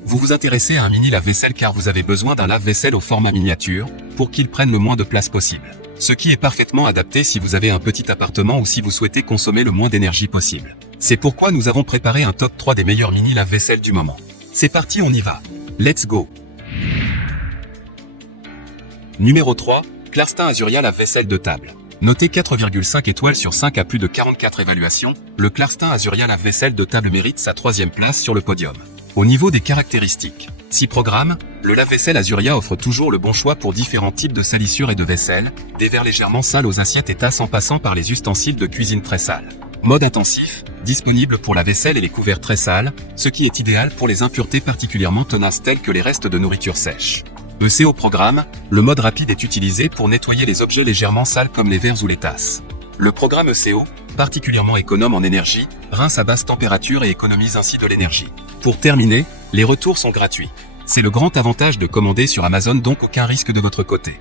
Vous vous intéressez à un mini lave-vaisselle car vous avez besoin d'un lave-vaisselle au format miniature, pour qu'il prenne le moins de place possible. Ce qui est parfaitement adapté si vous avez un petit appartement ou si vous souhaitez consommer le moins d'énergie possible. C'est pourquoi nous avons préparé un top 3 des meilleurs mini lave-vaisselle du moment. C'est parti, on y va. Let's go. Numéro 3, Clarstin Azuria lave-vaisselle de table. Noté 4,5 étoiles sur 5 à plus de 44 évaluations, le Clarstin Azuria lave-vaisselle de table mérite sa 3e place sur le podium. Au niveau des caractéristiques, 6 programmes, le lave-vaisselle Azuria offre toujours le bon choix pour différents types de salissures et de vaisselle, des verres légèrement sales aux assiettes et tasses en passant par les ustensiles de cuisine très sales. Mode intensif, disponible pour la vaisselle et les couverts très sales, ce qui est idéal pour les impuretés particulièrement tenaces telles que les restes de nourriture sèche. ECO programme, le mode rapide est utilisé pour nettoyer les objets légèrement sales comme les verres ou les tasses. Le programme ECO, particulièrement économe en énergie, rince à basse température et économise ainsi de l'énergie. Pour terminer, les retours sont gratuits. C'est le grand avantage de commander sur Amazon, donc aucun risque de votre côté.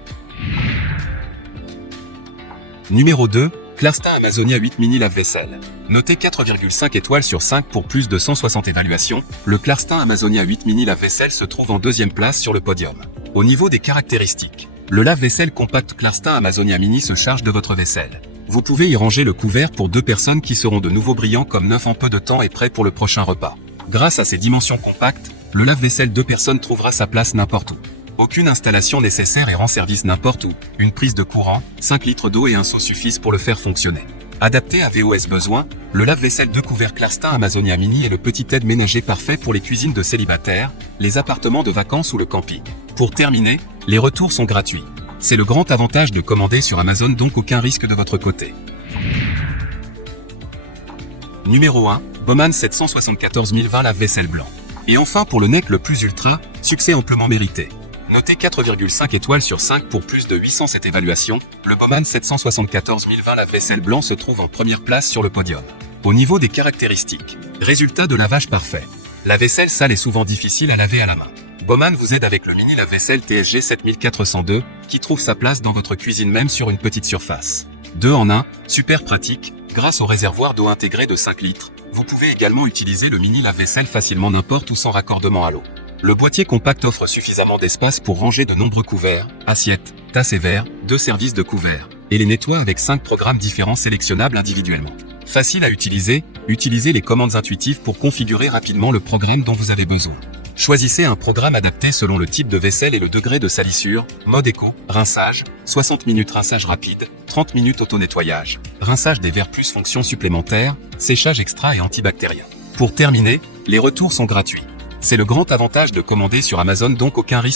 Numéro 2, Clarstin Amazonia 8 mini lave-vaisselle. Noté 4,5 étoiles sur 5 pour plus de 160 évaluations, le Clarstin Amazonia 8 mini lave-vaisselle se trouve en 2e place sur le podium. Au niveau des caractéristiques, le lave-vaisselle compact Clarstin Amazonia mini se charge de votre vaisselle. Vous pouvez y ranger le couvert pour 2 personnes qui seront de nouveau brillants comme neuf en peu de temps et prêts pour le prochain repas. Grâce à ses dimensions compactes, le lave-vaisselle 2 personnes trouvera sa place n'importe où. Aucune installation nécessaire et rend service n'importe où. Une prise de courant, 5 litres d'eau et un seau suffisent pour le faire fonctionner. Adapté à VOS besoin, le lave-vaisselle 2 couvert Clarstin Amazonia mini est le petit aide ménager parfait pour les cuisines de célibataires, les appartements de vacances ou le camping. Pour terminer, les retours sont gratuits. C'est le grand avantage de commander sur Amazon, donc aucun risque de votre côté. Numéro 1, Baumann 774 020 lave-vaisselle blanc. Et enfin pour le NEC le plus ultra, succès amplement mérité. Noté 4,5 étoiles sur 5 pour plus de 807 évaluations, le Baumann 774 020 lave-vaisselle blanc se trouve en première place sur le podium. Au niveau des caractéristiques, résultat de lavage parfait. La vaisselle sale est souvent difficile à laver à la main. Baumann vous aide avec le mini lave-vaisselle TSG 7402, qui trouve sa place dans votre cuisine même sur une petite surface. 2 en 1, super pratique, grâce au réservoir d'eau intégré de 5 litres, vous pouvez également utiliser le mini lave-vaisselle facilement n'importe où sans raccordement à l'eau. Le boîtier compact offre suffisamment d'espace pour ranger de nombreux couverts, assiettes, tasses et verres, 2 services de couverts, et les nettoie avec 5 programmes différents sélectionnables individuellement. Facile à utiliser, utilisez les commandes intuitives pour configurer rapidement le programme dont vous avez besoin. Choisissez un programme adapté selon le type de vaisselle et le degré de salissure, mode éco, rinçage, 60 minutes rinçage rapide, 30 minutes auto-nettoyage, rinçage des verres plus fonction supplémentaire, séchage extra et antibactérien. Pour terminer, les retours sont gratuits. C'est le grand avantage de commander sur Amazon, donc aucun risque.